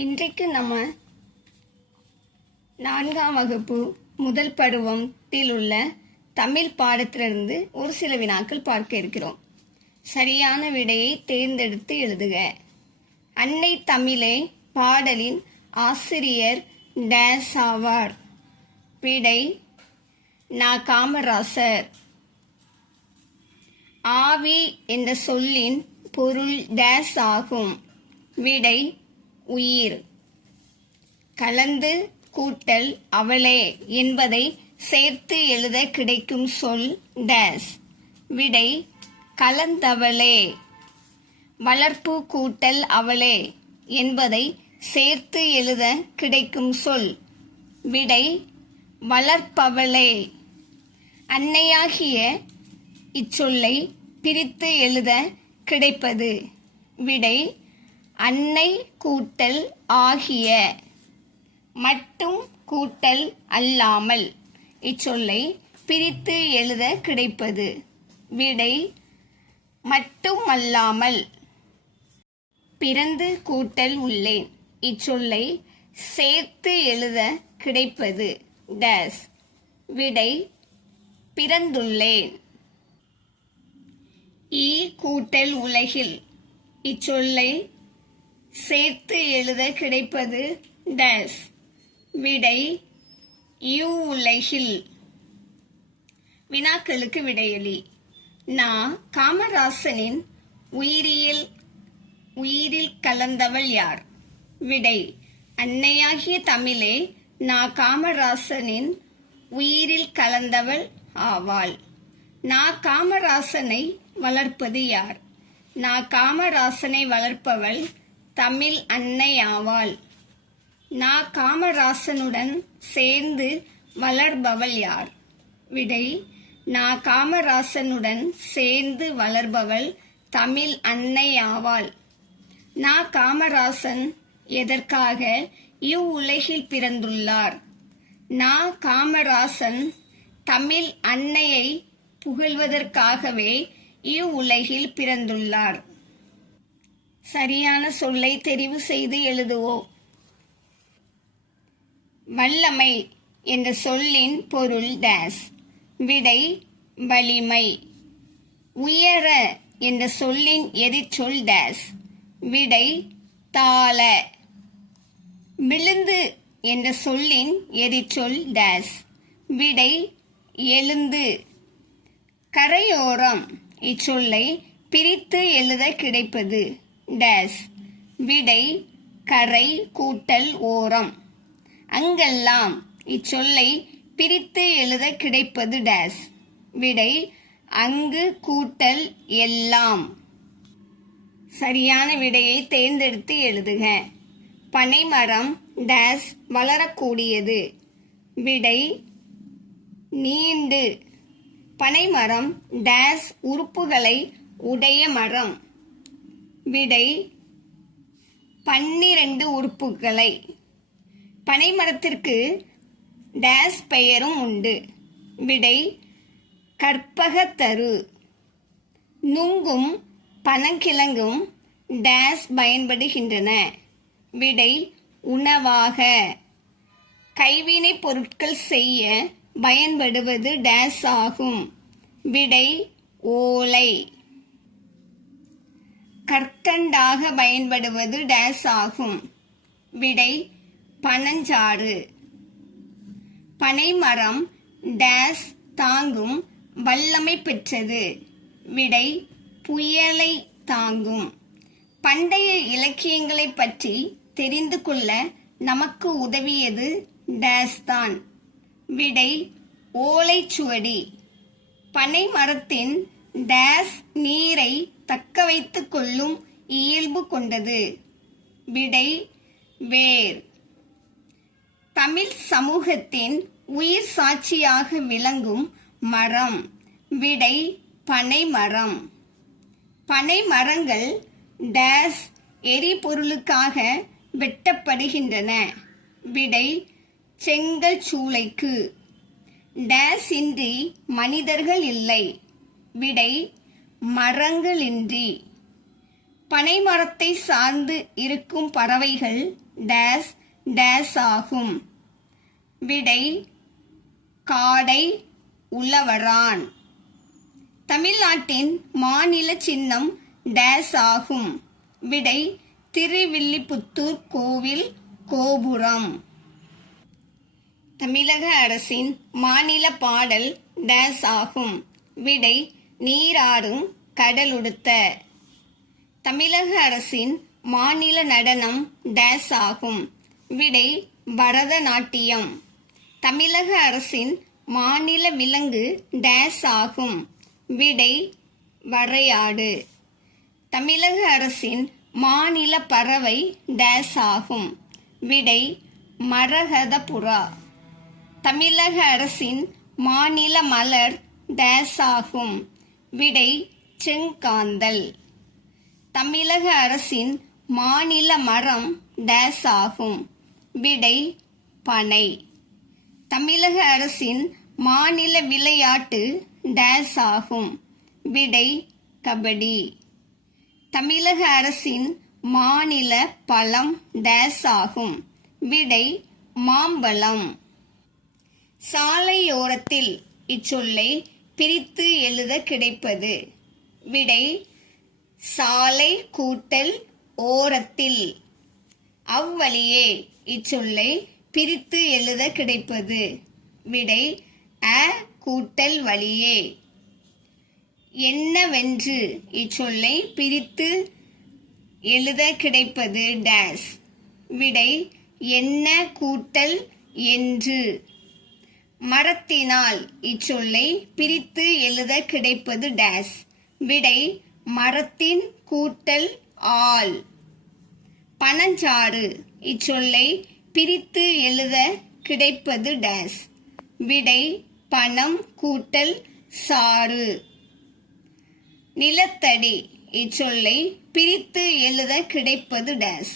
இன்றைக்கு நம்ம 4ஆம் வகுப்பு முதல் பருவத்தில் உள்ள தமிழ் பாடத்திலிருந்து ஒரு சில வினாக்கள் பார்க்க இருக்கிறோம். சரியான விடையை தேர்ந்தெடுத்து எழுதுக. அன்னை தமிழே பாடலின் ஆசிரியர் டேஸ் ஆவார். விடை நா. காமராசர். ஆவி என்ற சொல்லின் பொருள் டேஸ் ஆகும். விடை உயிர். கலந்து கூட்டல் அவளே என்பதை சேர்த்து எழுத கிடைக்கும் சொல் டேஸ். விடை கலந்தவளே. வளர்ப்பு கூட்டல் அவளே என்பதை சேர்த்து எழுத கிடைக்கும் சொல். விடை வளர்ப்பவளே. அன்னையாகிய இச்சொல்லை பிரித்து எழுத கிடைப்பது. விடை அன்னை கூட்டல் ஆகிய. மட்டும் கூட்டல் அல்லாமல் இச்சொல்லை பிரித்து எழுத கிடைப்பது. விடை மட்டும் அல்லாமல். பிறந்து கூட்டல் உள்ளேன் இச்சொல்லை சேர்த்து எழுத கிடைப்பது டேஸ். விடை பிறந்துள்ளேன். ஈ கூட்டல் உலகில் இச்சொல்லை சேர்த்து எழுத கிடைப்பது டேஸ். விடை உலகில். வினாக்களுக்கு விடையளி. நா. காமராசனின் உயிரில் கலந்தவள் யார்? விடை அன்னையாகிய தமிழே நா. காமராசனின் உயிரில் கலந்தவள் ஆவாள். நா. காமராசனை வளர்ப்பது யார்? நா. காமராசனை வளர்ப்பவள் தமிழ் அன்னை ஆவாள். நா. காமராசனுடன் சேர்ந்து வளர்பவள் யார்? விடை நா. காமராசனுடன் சேர்ந்து வளர்பவள் தமிழ் அன்னை ஆவாள். நா. காமராசன் எதற்காக இவ்வுலகில் பிறந்துள்ளார்? நா. காமராசன் தமிழ் அன்னையை புகழ்வதற்காகவே இவ்வுலகில் பிறந்துள்ளார். சரியான சொல்லை தெரிவு செய்து எழுதுவோம். வல்லமை என்ற சொல்லின் பொருள் டேஸ். விடை வலிமை. உயர என்ற சொல்லின் எதிர்ச்சொல் டேஸ். விடை தாழ. விழுந்து என்ற சொல்லின் எதிர்ச்சொல் டேஸ். விடை எழுந்து. கரையோரம் இச்சொல்லை பிரித்து எழுத கிடைப்பது டேஸ். விடை கரை கூட்டல் ஓரம். அங்கெல்லாம் இச்சொல்லை பிரித்து எழுத கிடைப்பது டேஸ். விடை அங்கு கூட்டல் எல்லாம். சரியான விடையை தேர்ந்தெடுத்து எழுதுக. பனைமரம் டேஸ் வளரக்கூடியது. விடை நீண்டு. பனைமரம் டேஸ் உறுப்புகளை உடைய மரம். விடை 12 உறுப்புகளை. பனைமரத்திற்கு டேஸ் பெயரும் உண்டு. விடை கற்பகத்தரு. நுங்கும் பனங்கிழங்கும் டேஸ் பயன்படுகின்றன. விடை உணவாக. கைவினை பொருட்கள் செய்ய பயன்படுவது டேஸ் ஆகும். விடை ஓலை. கற்கண்டாக பயன்படுவது டேஸ் ஆகும். விடை பனஞ்சாறு. பனைமரம் டேஸ் தாங்கும் வல்லமை பெற்றது. விடை புயலை தாங்கும். பண்டைய இலக்கியங்களை பற்றி தெரிந்து கொள்ள நமக்கு உதவியது டேஸ் தான். விடை ஓலைச்சுவடி. பனை மரத்தின் டேஸ் நீரை தக்க வைத்துக் கொள்ளும் இயல்பு கொண்டது. விடை வேர். தமிழ் சமூகத்தின் உயிர் சாட்சியாக விளங்கும் மரம். விடை பனைமரம். பனை மரங்கள் டேஸ் எரிபொருளுக்காக வெட்டப்படுகின்றன. விடை செங்கல் சூளைக்கு. டேஸ் இன்றி மனிதர்கள் இல்லை. விடை மரங்களின்றி. பனைமரத்தை சார்ந்து இருக்கும் பறவைகள் டேஸ் டேஸ் ஆகும். விடை காடை உழவரான். தமிழ்நாட்டின் மாநில சின்னம் டேஸ் ஆகும். விடை திருவில்லிபுத்தூர் கோவில் கோபுரம். தமிழக அரசின் மாநில பாடல் டேஸ் ஆகும். விடை நீராறும் கடலுடுத்த. தமிழக அரசின் மாநில நடனம் டேஸ் ஆகும். விடை பரதநாட்டியம். தமிழக அரசின் மாநில விலங்கு டேஸ் ஆகும். விடை வரையாடு. தமிழக அரசின் மாநில பறவை டேஸ் ஆகும். விடை மரகதபுறா. தமிழக அரசின் மாநில மலர் டேஸ் ஆகும். விடை செங்காந்தல். தமிழக அரசின் மாநில மரம் டேஸ் ஆகும். விடை பனை. தமிழக அரசின் மாநில விளையாட்டு டேஸ் ஆகும். விடை கபடி. தமிழக அரசின் மாநில பழம் டேஸ் ஆகும். விடை மாம்பழம். சாலையோரத்தில் இச்சொல்லை பிரித்து எழுத கிடைப்பது. விடை சாலை கூட்டல் ஓரத்தில். அவ்வழியே இச்சொல்லை பிரித்து எழுத கிடைப்பது. விடை அ கூட்டல் வழியே. என்னவென்று இச்சொல்லை பிரித்து எழுத கிடைப்பது டேஸ். விடை என்ன கூட்டல் என்று. மரத்தினால் இச்சொல்லை பிரித்து எழுத கிடைப்பது டேஸ். விடை மரத்தின் கூட்டல் ஆல். பனஞ்சாறு இச்சொல்லை பிரித்து எழுத கிடைப்பது டேஸ். விடை பனம் கூட்டல் சாறு. நிலத்தடி இச்சொல்லை பிரித்து எழுத கிடைப்பது டேஸ்.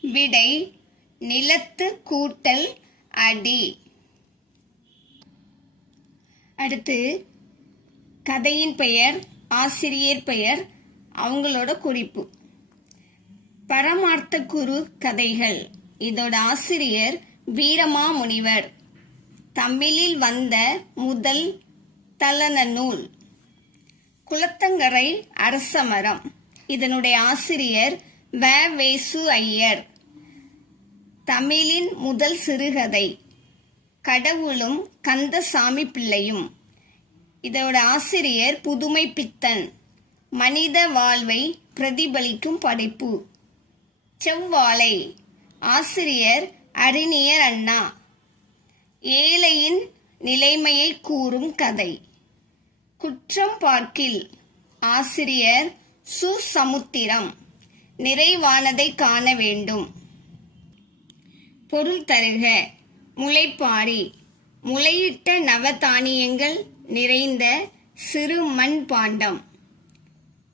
விடை நிலத்து கூட்டல் அடி. அடுத்து கதையின் பெயர், ஆசிரியர் பெயர், அவங்களோட குறிப்பு. பரமார்த்த குரு கதைகள். இதோட ஆசிரியர் வீரமாமுனிவர். தமிழில் வந்த முதல் தலன நூல். குளத்தங்கரை அரசமரம். இதனுடைய ஆசிரியர் வ.வே.சு. ஐயர். தமிழின் முதல் சிறுகதை கடவுளும் கந்தசாமி பிள்ளையும். இதோட ஆசிரியர் புதுமை பித்தன். மனித வாழ்வை பிரதிபலிக்கும் படைப்பு. செவ்வாழை. ஆசிரியர் அறிஞர் அண்ணா. ஏழையின் நிலைமையை கூறும் கதை. குற்றம் பார்க்கில். ஆசிரியர் சு. சமுத்திரம். நிறைவானதை காண வேண்டும். பொருள் தருக. முளைப்பாரி. முளையிட்ட நவதானியங்கள் நிறைந்த சிறு மண் பாண்டம்.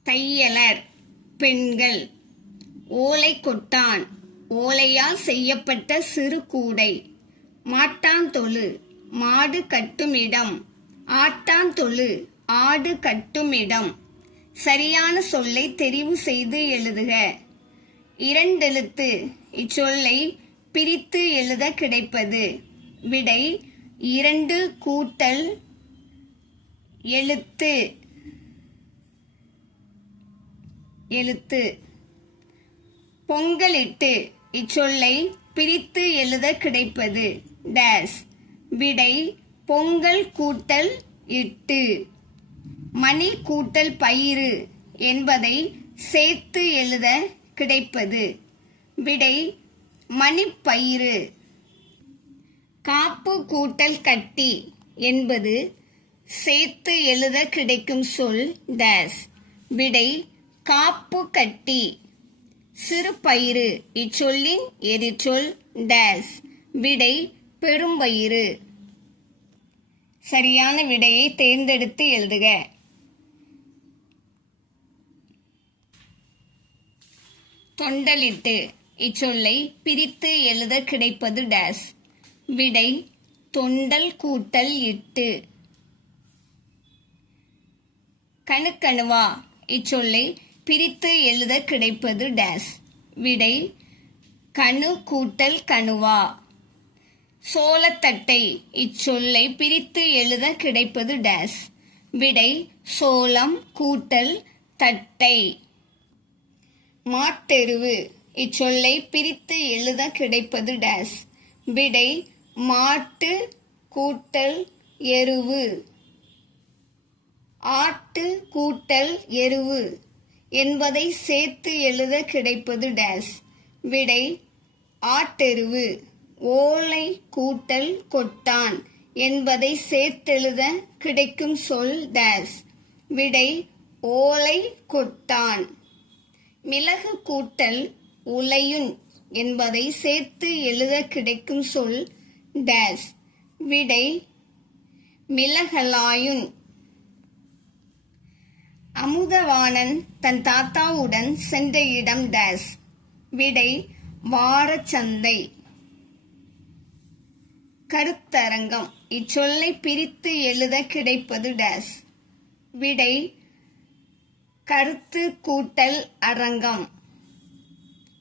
தையலர். பெண்கள். ஓலை கொட்டான். ஓலையால் செய்யப்பட்ட சிறு கூடை. மாட்டாந்தொழு. மாடு கட்டும் இடம். ஆட்டாந்தொழு. ஆடு கட்டும் இடம். சரியான சொல்லை தெரிவு செய்து எழுதுக. இரண்டெழுத்து இச்சொல்லை பிரித்து எழுத கிடைப்பது. விடை இரண்டு கூட்டல் எழுத்து. எழுத்து. பொங்கலிட்டு இச்சொல்லை பிரித்து எழுத கிடைப்பது டேஸ். விடை பொங்கல் கூட்டல் இட்டு. மணி கூட்டல் பயிறு என்பதை சேர்த்து எழுத கிடைப்பது. விடை மணிப்பயிறு. காப்பு கூட்டல் கட்டி என்பது சேர்த்து எழுத கிடைக்கும் சொல் டேஸ். விடை காப்பு கட்டி. சிறு பயிறு இச்சொல்லின் எதிர்ச்சொல் டேஸ். விடை பெரும்பயிறு. சரியான விடையை தேர்ந்தெடுத்து எழுதுக. தொண்டலிட்டு இச்சொல்லை பிரித்து எழுத கிடைப்பது டேஸ். விடை தொண்டல் கூட்டல் இட்டு. கணுக்கணுவா இச்சொல்லை பிரித்து எழுத கிடைப்பது டேஸ். விடை கணு கூட்டல் கணுவா. சோளத்தட்டை இச்சொல்லை பிரித்து எழுத கிடைப்பது டேஸ். விடை சோளம் கூட்டல் தட்டை. மாட்டெருவு இச்சொல்லை பிரித்து எழுத கிடைப்பது டேஸ். விடை மாட்டு கூட்டல் எருவு. ஆட்டு கூட்டல் எருவு என்பதை சேர்த்து எழுத கிடைப்பது டேஸ். விடை ஆட்டெருவு. ஓலை கூட்டல் கொட்டான் என்பதை சேர்த்தெழுத கிடைக்கும் சொல் டேஸ். விடை ஓலை கொட்டான். மிளகு கூட்டல் உலையுன் என்பதை சேர்த்து எழுத கிடைக்கும் சொல் டேஸ். விடை மிளகலாயுன். அமுதவாணன் தன் தாத்தாவுடன் சென்ற இடம் டேஸ். விடை வாரச்சந்தை. கருத்தரங்கம் இச்சொல்லை பிரித்து எழுத கிடைப்பது டேஸ். விடை கருத்து கூட்டல் அரங்கம்.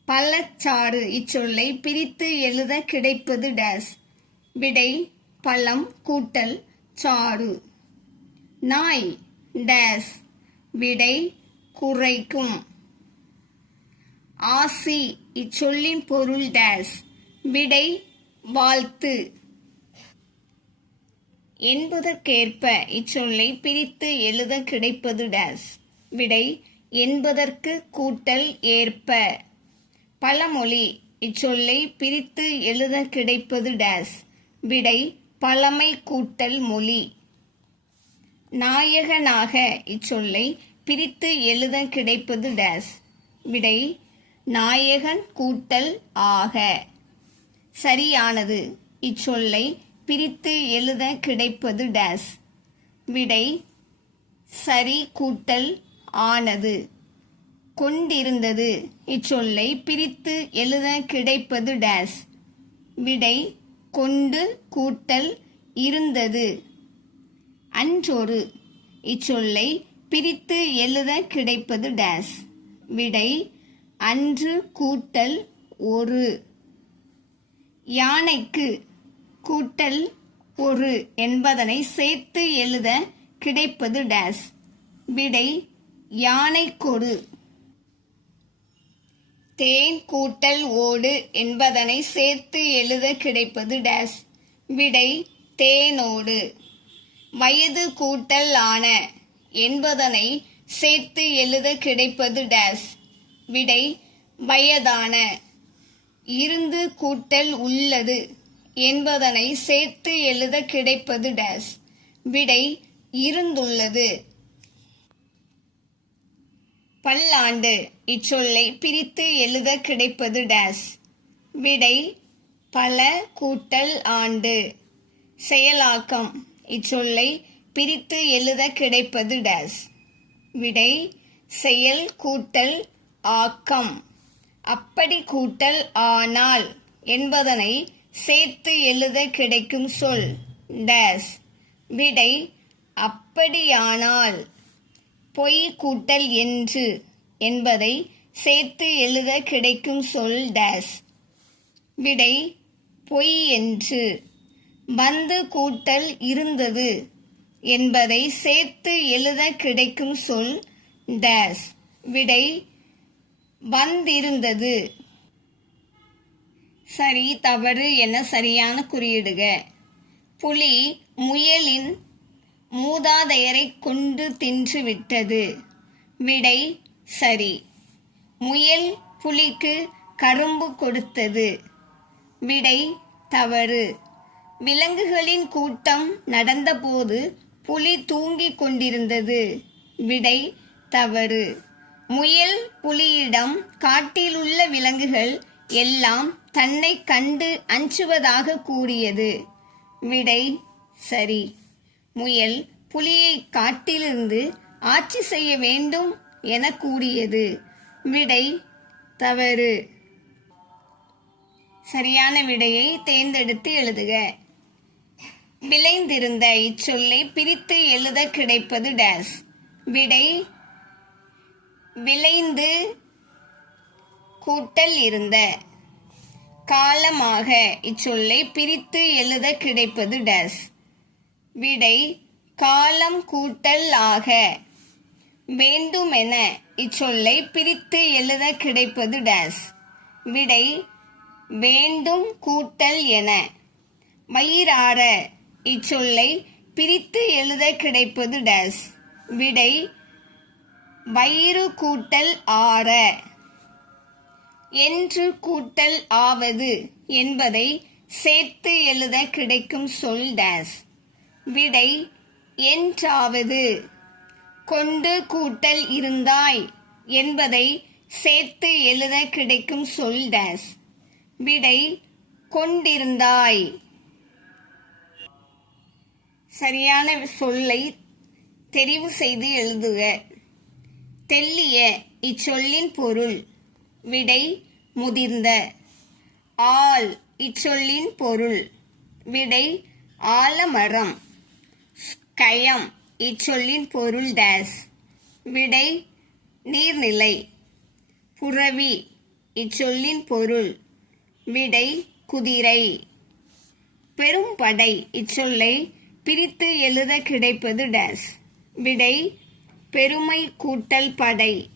பழச்சாறு இச்சொல்லை பிரித்து எழுத கிடைப்பது டேஸ். விடை பழம் கூட்டல் சாறு. நாய் டேஸ். விடை குறைக்கும். ஆசி இச்சொல்லின் பொருள் டேஸ். விடை வாழ்த்து. என்பதற்கேற்ப இச்சொல்லை பிரித்து எழுத கிடைப்பது டேஸ். விடை என்பதற்கு கூட்டல் ஏற்ப. பழமொழி இச்சொல்லை பிரித்து எழுத கிடைப்பது டேஸ். விடை பழமை கூட்டல் மொழி. நாயகனாக இச்சொல்லை பிரித்து எழுத கிடைப்பது டேஸ். விடை நாயகன் கூட்டல் ஆக. சரியானது இச்சொல்லை பிரித்து எழுத கிடைப்பது டேஸ். விடை சரி கூட்டல் ஆனது. கொண்டிருந்தது இச்சொல்லை பிரித்து எழுத கிடைப்பது டேஸ். விடை கொண்டு கூட்டல் இருந்தது. அன்றொரு இச்சொல்லை பிரித்து எழுத கிடைப்பது டேஸ். விடை அன்று கூட்டல் ஒரு. யானைக்கு கூட்டல் ஒரு என்பதனை சேர்த்து எழுத கிடைப்பது டேஸ். விடை யானைக்கொரு. தேன் கூட்டல் ஓடு என்பதனை சேர்த்து எழுத கிடைப்பது டேஸ். விடை தேனோடு. வயது கூட்டல் ஆன என்பதனை சேர்த்து எழுத கிடைப்பது டேஸ். விடை வயதான. இருந்து கூட்டல் உள்ளது என்பதனை சேர்த்து எழுத கிடைப்பது டேஸ். விடை இருந்துள்ளது. பல்லாண்டு இச்சொல்லை பிரித்து எழுத கிடைப்பது டேஸ். விடை பல கூட்டல் ஆண்டு. செயலாக்கம் இச்சொல்லை பிரித்து எழுத கிடைப்பது டேஸ். விடை செயல் கூட்டல் ஆக்கம். அப்படி கூட்டல் ஆனால் என்பதனை சேர்த்து எழுத கிடைக்கும் சொல் டேஸ். விடை அப்படியானால். பொய் கூட்டல் என்று என்பதை சேர்த்து எழுத கிடைக்கும் சொல் டேஸ். விடை பொய் என்று. வந்து கூட்டல் இருந்தது என்பதை சேர்த்து எழுத கிடைக்கும் சொல் டேஸ். விடை வந்திருந்தது. சரி தவறு என சரியான குறியிடுக. புலி முயலின் மூதாதையரை கொண்டு தின்று விட்டது. விடை சரி. முயல் புலிக்கு கரும்பு கொடுத்தது. விடை தவறு. விலங்குகளின் கூட்டம் நடந்தபோது புலி தூங்கிக் கொண்டிருந்தது. விடை தவறு. முயல் புலியிடம் காட்டிலுள்ள விலங்குகள் எல்லாம் தன்னை கண்டு அஞ்சுவதாக கூறியது. விடை சரி. முயல் புலியை காட்டிலிருந்து ஆட்சி செய்ய வேண்டும் என கூறியது. விடை தவறு. சரியான விடையை தேர்ந்தெடுத்து எழுதுக. விளைந்திருந்த இச்சொல்லை பிரித்து எழுத கிடைப்பது டேஸ். விடை விளைந்து கூட்டல் இருந்த. காலமாக இச்சொல்லை பிரித்து எழுத கிடைப்பது டேஸ். விடை காலம் கூட்டல் ஆக. வேண்டுமென இச்சொல்லை பிரித்து எழுத கிடைப்பது டேஸ். விடை வேண்டும் கூட்டல் என. வயிறார இச்சொல்லை பிரித்து எழுத கிடைப்பது டேஸ். விடை வயிறு கூட்டல் ஆற. என்று கூட்டல் ஆவது என்பதை சேர்த்து எழுத கிடைக்கும் சொல் டேஸ். விடை என்றாவது. கொண்டு கூட்டல் இருந்தாய் என்பதை சேர்த்து எழுத கிடைக்கும் சொல் டேஸ். விடை கொண்டிருந்தாய். சரியான சொல்லை தெரிவு செய்து எழுதுக. தெள்ளிய இச்சொல்லின் பொருள். விடை முதிர்ந்த. ஆல் இச்சொல்லின் பொருள். விடை ஆலமரம். கயம் இச்சொல்லின் பொருள் டேஸ். விடை நீர்நிலை. புரவி இச்சொல்லின் பொருள். விடை குதிரை. பெரும்படை இச்சொல்லை பிரித்து எழுத கிடைப்பது டேஸ். விடை பெருமை கூட்டல் படை.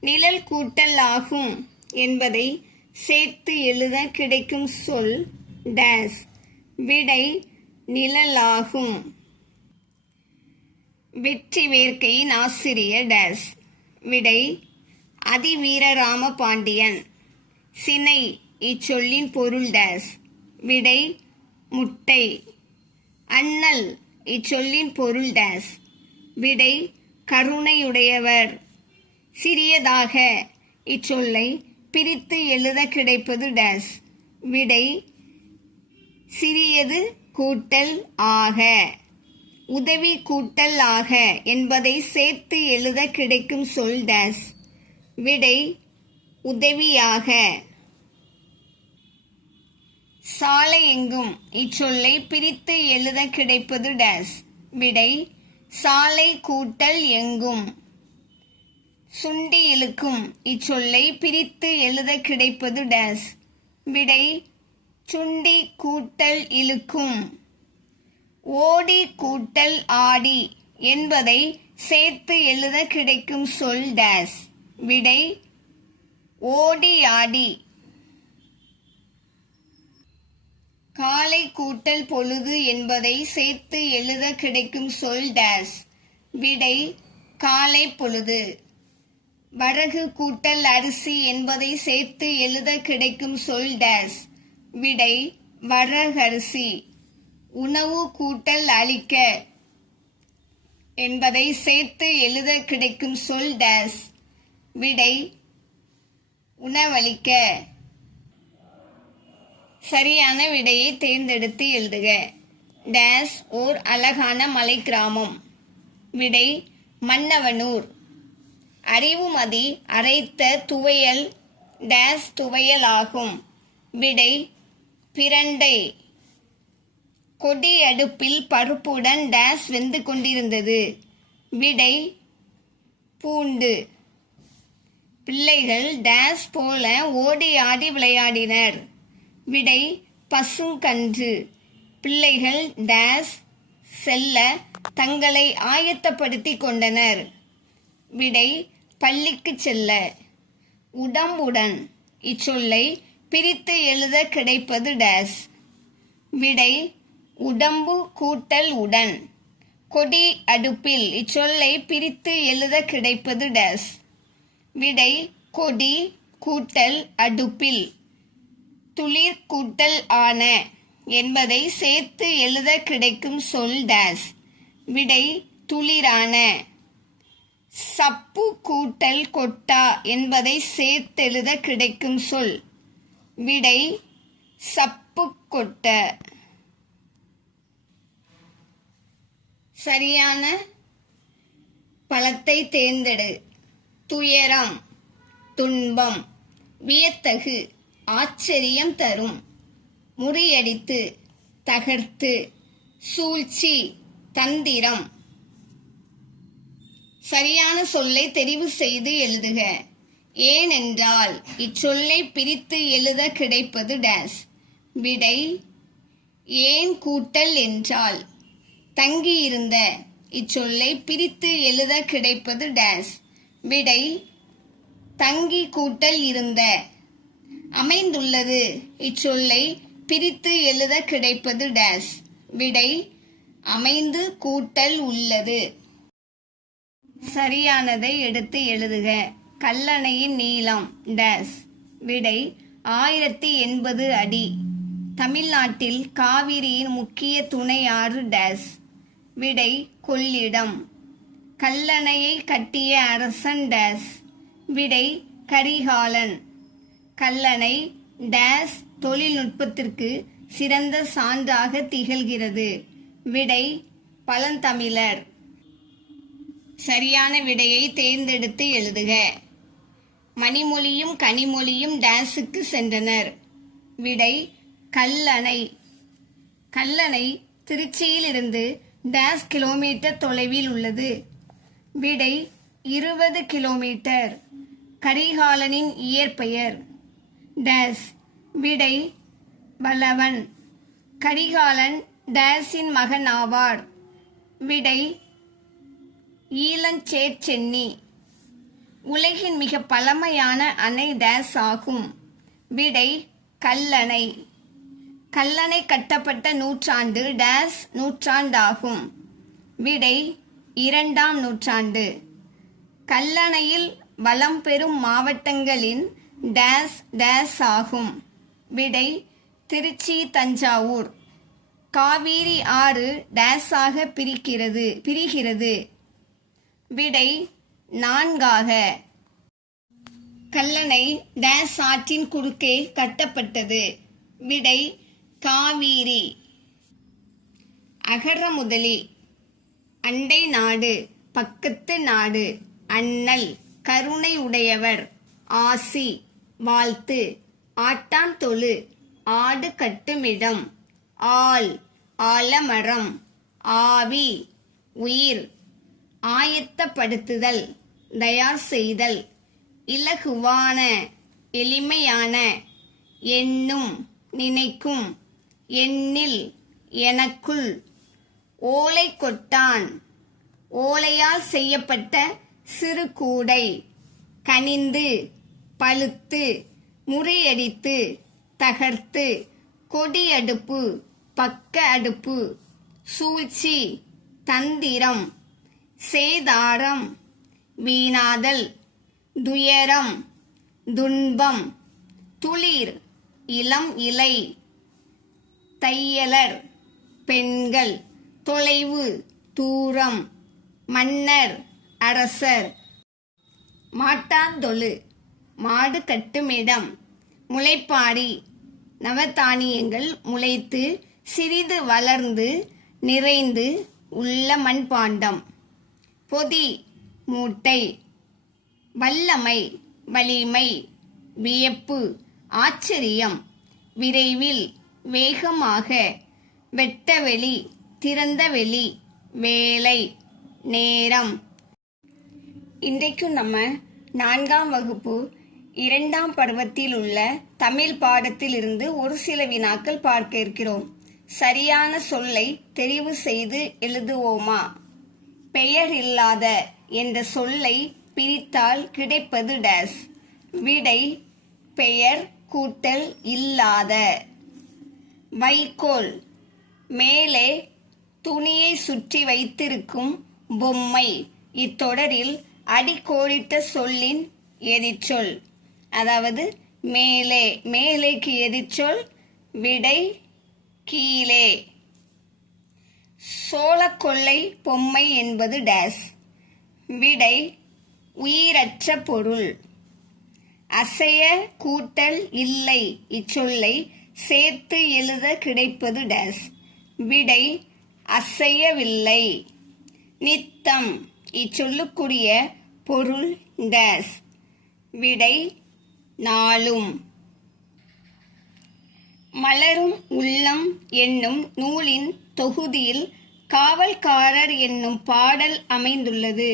நிழல் கூட்டல் ஆகும் என்பதை சேர்த்து எழுத கிடைக்கும் சொல் டேஸ். விடை நிழலாகும். வெற்றி வேர்க்கையின் ஆசிரியர் டேஸ். விடை அதிவீரராம பாண்டியன். சினை இச்சொல்லின் பொருள் டேஸ். விடை முட்டை. அண்ணல் இச்சொல்லின் பொருள் டேஸ். விடை கருணையுடையவர். சிறியதாக இச்சொல்லை பிரித்து எழுத கிடைப்பது டேஸ். விடை சிறியது கூட்டல் ஆக. உதவி கூட்டல் ஆக என்பதை சேர்த்து எழுத கிடைக்கும் சொல் டேஸ். விடை உதவியாக. சாலை எங்கும் இச்சொல்லை பிரித்து எழுத கிடைப்பது டேஸ். விடை சாலை கூட்டல் எங்கும். சுண்டி இழுக்கும் இச்சொல்லை பிரித்து எழுத கிடைப்பது டேஸ். விடை சுண்டி கூட்டல் இழுக்கும். ஓடி கூட்டல் ஆடி என்பதை சேர்த்து எழுத கிடைக்கும் சொல் டேஸ். விடை ஓடி ஆடி. காலை கூட்டல் பொழுது என்பதை சேர்த்து எழுத கிடைக்கும் சொல் டேஸ். விடை காலை பொழுது. வரகு கூட்டல் அரிசி என்பதை சேர்த்து எழுத கிடைக்கும் சொல் டேஸ். விடை வரகரிசி. உணவு கூட்டல் அளிக்க என்பதை சேர்த்து எழுத கிடைக்கும் சொல் டேஸ். விடை உணவளிக்க. சரியான விடையை தேர்ந்தெடுத்து எழுதுக. டேஸ் ஓர் அழகான மலை கிராமம். விடை மன்னவனூர். அறிவுமதி அரைத்த துவையல் டேஸ் துவையல் ஆகும். விடை பிரண்டை. கொடி அடுப்பில் பருப்புடன் டேஸ் வெந்து கொண்டிருந்தது. விடை பூண்டு. பிள்ளைகள் டேஸ் போல ஓடி ஆடி விளையாடினர். விடை பசுங்கன்று. பிள்ளைகள் டேஸ் செல்ல தங்களை ஆயத்தப்படுத்திக் கொண்டனர். விடை பள்ளிக்கு செல்ல. உடம்புடன் இச்சொல்லை பிரித்து எழுத கிடைப்பது டேஸ். விடை உடம்பு கூட்டல் உடன். கொடி அடுப்பில் இச்சொல்லை பிரித்து எழுத கிடைப்பது டேஸ். விடை கொடி கூட்டல் அடுப்பில். துளிர் கூட்டல் ஆன என்பதை சேர்த்து எழுத கிடைக்கும் சொல் டேஸ். விடை துளிரான. சப்பு கூட்டல் கொட்டா என்பதை சேர்த்தெழுத கிடைக்கும் சொல். விடை சப்பு கொட்ட. சரியான பழத்தை தேர்ந்தெடு. துயரம் துன்பம். வியத்தகு ஆச்சரியம் தரும். முறியடித்து தகர்த்து. சூழ்ச்சி தந்திரம். சரியான சொல்லை தெரிவு செய்து எழுதுக. ஏனென்றால் இச்சொல்லை பிரித்து எழுத கிடைப்பது டேஸ். விடை ஏன் கூட்டல் என்றால். தங்கியிருந்த இச்சொல்லை பிரித்து எழுத கிடைப்பது டேஸ். விடை தங்கி கூட்டல் இருந்த. அமைந்துள்ளது இச்சொல்லை பிரித்து எழுத கிடைப்பது டேஸ். விடை அமைந்து கூட்டல் உள்ளது. சரியானதை எடுத்து எழுதுக. கல்லணையின் நீளம் டேஸ். விடை 1080 அடி. தமிழ்நாட்டில் காவிரியின் முக்கிய துணை ஆறு டேஸ். விடை கொள்ளிடம். கல்லணையை கட்டிய அரசன் டேஸ். விடை கரிகாலன். கல்லணை டேஸ் தொழில்நுட்பத்திற்கு சிறந்த சான்றாக திகழ்கிறது. விடை பழந்தமிழர். சரியான விடையை தேர்ந்தெடுத்து எழுதுக. மணிமொழியும் கனிமொழியும் டேஸுக்கு சென்றனர். விடை கல்லணை. கல்லணை திருச்சியில் இருந்து டேஸ் கிலோமீட்டர் தொலைவில் உள்ளது. விடை 20 கிலோமீட்டர். கரிகாலனின் இயற்பெயர் டேஸ். விடை வல்லவன். கரிகாலன் டேஸின் மகன் ஆவார். விடை ஈழஞ்சேர்ச்சென்னி. உலகின் மிக பழமையான அணை டேஸ் ஆகும். விடை கல்லணை. கல்லணை கட்டப்பட்ட நூற்றாண்டு டேஸ் நூற்றாண்டாகும். விடை 2ஆம் நூற்றாண்டு. கல்லணையில் வளம் பெறும் மாவட்டங்களின் டேஸ் டேஸ் ஆகும். விடை திருச்சி தஞ்சாவூர். காவிரி ஆறு டேஸாக பிரிகிறது. விடை 4ஆக. கல்லணை டேஸ் ஆற்றின் குறுக்கே கட்டப்பட்டது. விடை காவிரி. அகர முதலி. அண்டை நாடு பக்கத்து நாடு. அண்ணல் கருணை உடையவர். ஆசி வாழ்த்து. ஆட்டான் தொழு ஆடு கட்டுமிடம். ஆல் ஆலமரம். ஆவி உயிர். ஆயத்தப்படுத்துதல் தயார் செய்தல். இலகுவான எளிமையான. எண்ணும் நினைக்கும். எண்ணில் எனக்குள். ஓலை கொட்டான் ஓலையால் செய்யப்பட்ட சிறு கூடை. கனிந்து பழுத்து முறியடித்து தகர்த்து. கொடி அடுப்பு பக்க அடுப்பு. சூழ்ச்சி தந்திரம். சேதாரம் வீணாதல். துயரம் துன்பம். துளிர் இளம் இலை. தையலர் பெண்கள். தொலைவு தூரம். மன்னர் அரசர். மாட்டாந்தொழு மாடு கட்டுமிடம். முளைப்பாரி நவதானியங்கள் முளைத்து சிறிது வளர்ந்து நிறைந்து உள்ள மண்பாண்டம். பொதி மூட்டை. வல்லமை வலிமை. வியப்பு ஆச்சரியம். விரைவில் வேகமாக. வெட்டவெளி திறந்த வெளி. வேலை நேரம். இன்றைக்கும் நம்ம 4ஆம் வகுப்பு 2ஆம் பருவத்தில் உள்ள தமிழ் பாடத்தில் இருந்து ஒரு சில வினாக்கள் பார்க்க இருக்கிறோம். சரியான சொல்லை தெரிவு செய்து எழுதுவோமா? பெயர் இல்லாத என்ற சொல்லை பிரித்தால் கிடைப்பது டேஸ். விடை பெயர் கூட்டல் இல்லாத. வைக்கோல் மேலே துணியை சுற்றி வைத்திருக்கும் பொம்மை. இத்தொடரில் அடிக்கோடிட்ட சொல்லின் எதிர்ச்சொல். அதாவது மேலே. மேலேக்கு எதிர்ச்சொல். விடை கீழே. சோளக்கொல்லை பொம்மை என்பது டேஸ். விடை உயிரற்ற பொருள். அசைய கூட்டல் இல்லை இச்சொல்லை சேர்த்து எழுத கிடைப்பது டேஸ். விடை அசையவில்லை. நித்தம் இச்சொல்லுக்குரிய பொருள் டேஸ். விடை நாளும். மலரும் உள்ளம் என்னும் நூலின் தொகுதியில் காவல்காரர் என்னும் பாடல் அமைந்துள்ளது.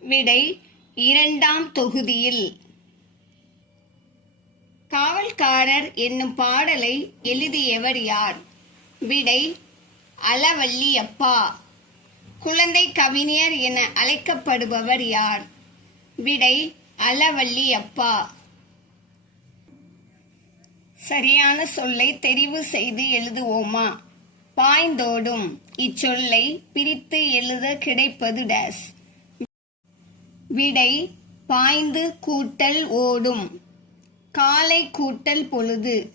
விடை இரண்டாம் தொகுதியில். காவல்காரர் என்னும் பாடலை எழுதியவர் யார்? விடை அளவள்ளியப்பா. குழந்தை கவிஞர் என அழைக்கப்படுபவர் யார்? விடை அளவள்ளியப்பா. சரியான சொல்லை தெரிவு செய்து எழுதுவோமா? பாய்ந்தோடும். இச்சொல்லை பிரித்து எழுத கிடைப்பது டேஸ். விடை பாய்ந்து கூட்டல் ஓடும். காலை கூட்டல் பொழுது.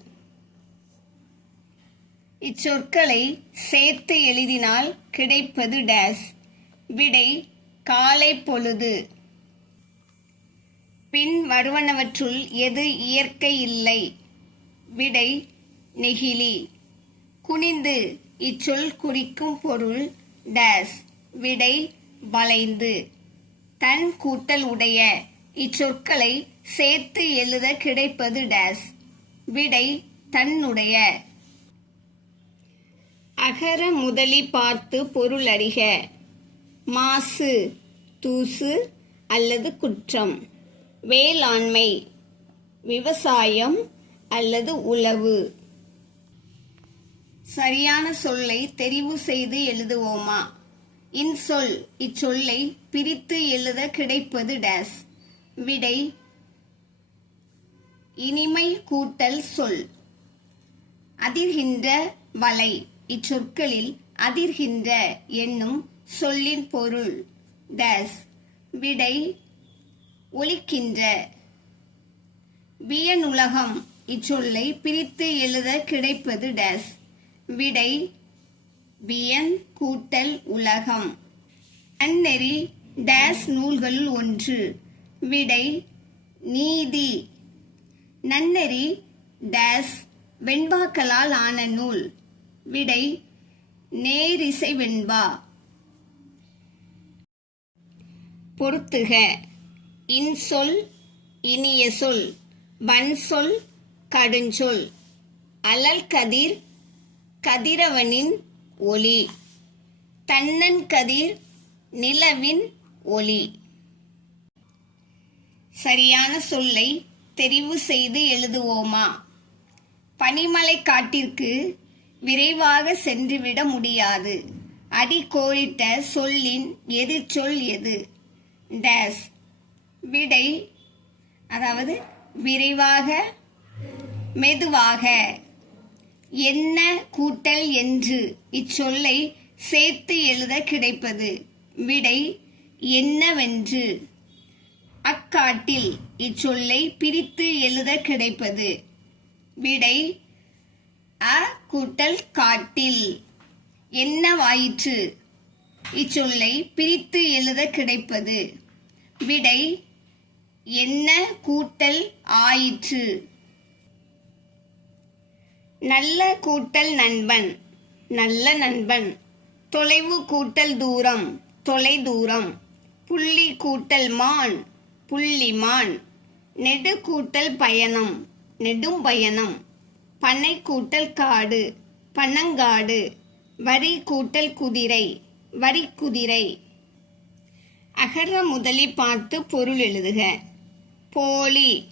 இச்சொற்களை சேர்த்து எழுதினால் கிடைப்பது டேஸ். விடை காலை பொழுது. பின் வருவனவற்றுள் எது இயற்கை இல்லை? விடை நெகிழி. குனிந்து. இச்சொல் குறிக்கும் பொருள் டேஸ். விடை வளைந்து. தன் கூட்டல் உடைய. இச்சொற்களை சேர்த்து எழுத கிடைப்பது டேஸ். விடை தன்னுடைய. அகர முதலி பார்த்து பொருள் அறிக. மாசு தூசு அல்லது குற்றம். வேளாண்மை விவசாயம் அல்லது உழவு. சரியான சொல்லை தெரிவு செய்து எழுதுவோமா? இன்சொல். இச்சொல்லை பிரித்து எழுத கிடைப்பது டேஸ். விடை இனிமை கூட்டல் சொல். அதிர்கின்ற வலை. இச்சொற்களில் அதிர்கின்ற என்னும் சொல்லின் பொருள் டேஸ். விடை ஒலிக்கின்ற. வியனுலகம். இச்சொல்லை பிரித்து எழுத கிடைப்பது டேஸ். விடை வியன் கூட்டல் உலகம். நன்னெறி டேஸ் நூல்களுள் ஒன்று. விடை நீதி. நன்னெறி டேஸ் வெண்பாக்களால் ஆன நூல். விடை நேரிசை வெண்பா. பொறுத்துக. இன்சொல் இனிய சொல். வன்சொல் கடுஞ்சொல். அலல் கதிர் கதிரவனின் ஒளி. தன்னன் கதிர் நிலவின் ஒளி. சரியான சொல்லை தெரிவு செய்து எழுதுவோமா? பனிமலை காட்டிற்கு விரைவாக சென்றுவிட முடியாது. அடி கோடிட்ட சொல்லின் எதிர்ச்சொல் எது? டேஸ். விடை அதாவது விரைவாக மெதுவாக. என்ன கூட்டல் என்று. இச்சொல்லை சேர்த்து எழுத கிடைப்பது. விடை என்னவென்று. அக்காட்டில். இச்சொல்லை பிரித்து எழுத கிடைப்பது. விடை அ கூட்டல் காட்டில். என்னவாயிற்று. இச்சொல்லை பிரித்து எழுத கிடைப்பது. விடை என்ன கூட்டல் ஆயிற்று. நல்ல கூட்டல் நண்பன் நல்ல நண்பன். தொலைவு கூட்டல் தூரம் தொலை தூரம். புள்ளி கூட்டல் மான் புள்ளிமான். நெடு கூட்டல் பயணம் நெடும் பயணம். பனை கூட்டல் காடு பனங்காடு. வரி கூட்டல் குதிரை வரிக்குதிரை. அகர முதலி பார்த்து பொருள் எழுதுக. போலி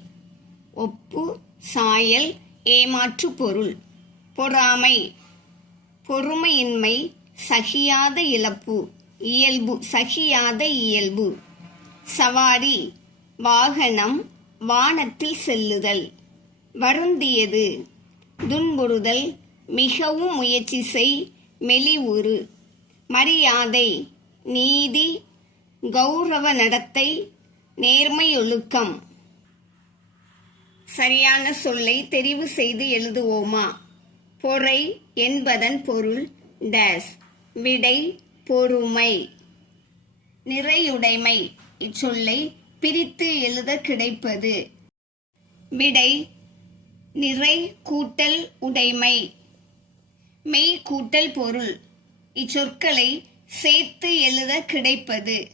ஒப்பு சாயல் ஏமாற்று பொருள். பொறாமை பொறுமையின்மை சகியாத இழப்பு இயல்பு சகியாத இயல்பு. சவாரி வாகனம் வானத்தில் செல்லுதல். வருந்தியது துன்புறுதல் மிகவும் முயற்சி செய் மெலிவுறு. மரியாதை நீதி கௌரவ நடத்தை நேர்மையொழுக்கம். சரியான சொல்லை தெரிவு செய்து எழுதுவோமா? பொறை என்பதன் பொருள் டேஸ். விடை பொறுமை. நிறையுடைமை. இச்சொல்லை பிரித்து எழுத கிடைப்பது. விடை நிறை கூட்டல் உடைமை. மெய் கூட்டல் பொருள். இச்சொற்களை சேர்த்து எழுத கிடைப்பது.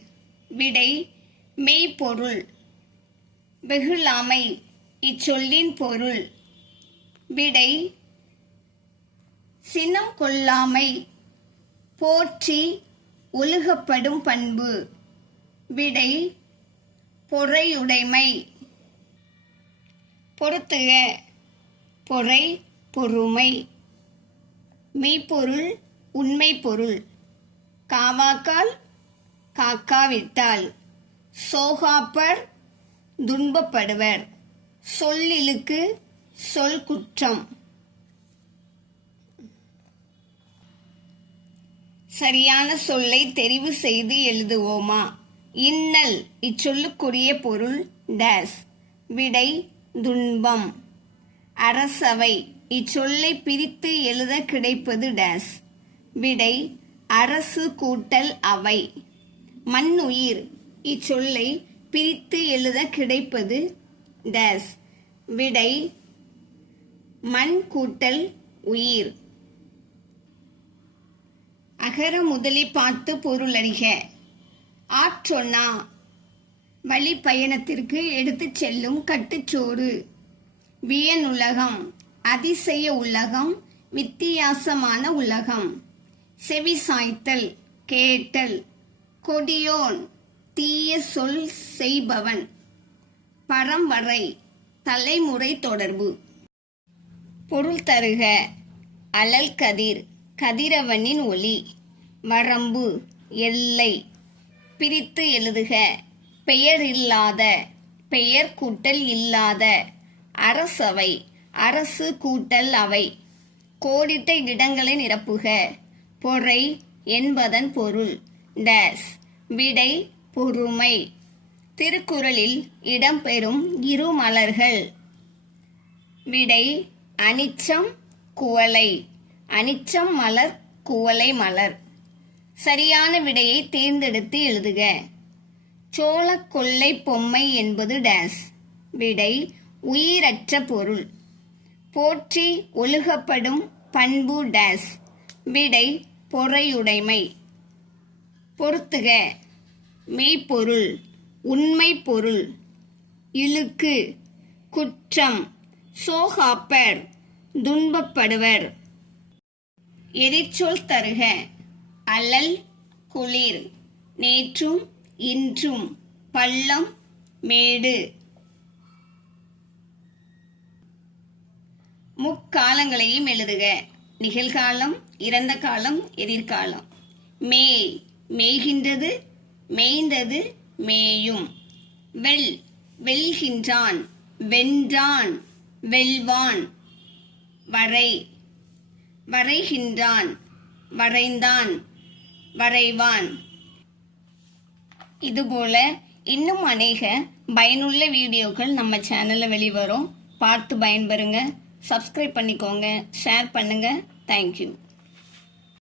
விடை மெய்ப்பொருள். வெகுளாமை. இச்சொல்லின் பொருள். விடை சினம் கொள்ளாமை. போற்றி ஒழுகப்படும் பண்பு. விடை பொறையுடைமை. பொறுத்துக. பொறை பொறுமை. மெய்ப்பொருள் உண்மை பொருள். காவாக்கால் காக்காவிட்டால். சோகாப்பர் துன்பப்படுவர். சொல்லிழுக்கு சொல் குற்றம். சரியான சொல்லை தெரிவு செய்து எழுதுவோமா? இன்னல் இச்சொல்லுக்குரிய பொருள் டேஸ். விடை துன்பம். அரசவை இச்சொல்லை பிரித்து எழுத கிடைப்பது டேஸ். விடை அரசு கூட்டல் அவை. மண்ணுயிர் இச்சொல்லை பிரித்து எழுத கிடைப்பது டேஸ். விடை மண் கூட்டல் உயிர். அகர முதலி பார்த்து பொருளறிக. ஆற்றொன்னா வழி பயணத்திற்கு எடுத்துச் செல்லும் கட்டுச்சோறு. வியனுலகம் அதிசய உலகம், வித்தியாசமான உலகம். செவி சாய்த்தல் கேட்டல். கொடியோன் தீய சொல் செய்பவன். பரம்பரை தலைமுறை தொடர்பு. பொருள் தருக. அலல் கதிர் கதிரவனின் ஒளி. வரம்பு எல்லை. பிரித்து எழுதுக. பெயர் இல்லாத பெயர் கூட்டல் இல்லாத. அரசவை அரசு கூட்டல் அவை. கோடிட்ட இடங்களை நிரப்புக. பொறை என்பதன் பொருள் டேஸ். விடை பொறுமை. திருக்குறளில் இடம்பெறும் இரு மலர்கள். விடை அனிச்சம் குவளை. அனிச்சம் மலர் குவளை மலர். சரியான விடையை தேர்ந்தெடுத்து எழுதுக. சோழ கொல்லை பொம்மை என்பது டேஸ். விடை உயிரற்ற பொருள். போற்றி ஒழுகப்படும் பண்பு டேஸ். விடை பொறையுடைமை. பொறுத்துக. மெய்ப்பொருள் உண்மை பொருள். இழுக்கு குற்றம். சோகாப்பர் துன்பப்படுவர். எதிர்ச்சொல் தருக. அலல் குளிர். நேற்றும் இன்றும். பள்ளம் மேடு. முக்காலங்களையும் எழுதுக. நிகழ்காலம் இறந்த காலம் எதிர்காலம். மேய் மேய்கின்றது மேய்ந்தது மேயும். வெல் வெல்கின்றான் வென்றான் வெல்வான். வரை வரைகின்றான் வரைந்தான் வரைவான். இதுபோல இன்னும் அநேக பயனுள்ள வீடியோக்கள் நம்ம சேனலில் வெளிவரும். பார்த்து பயன்பெறுங்க. சப்ஸ்கிரைப் பண்ணிக்கோங்க. ஷேர் பண்ணுங்க. தேங்க்யூ.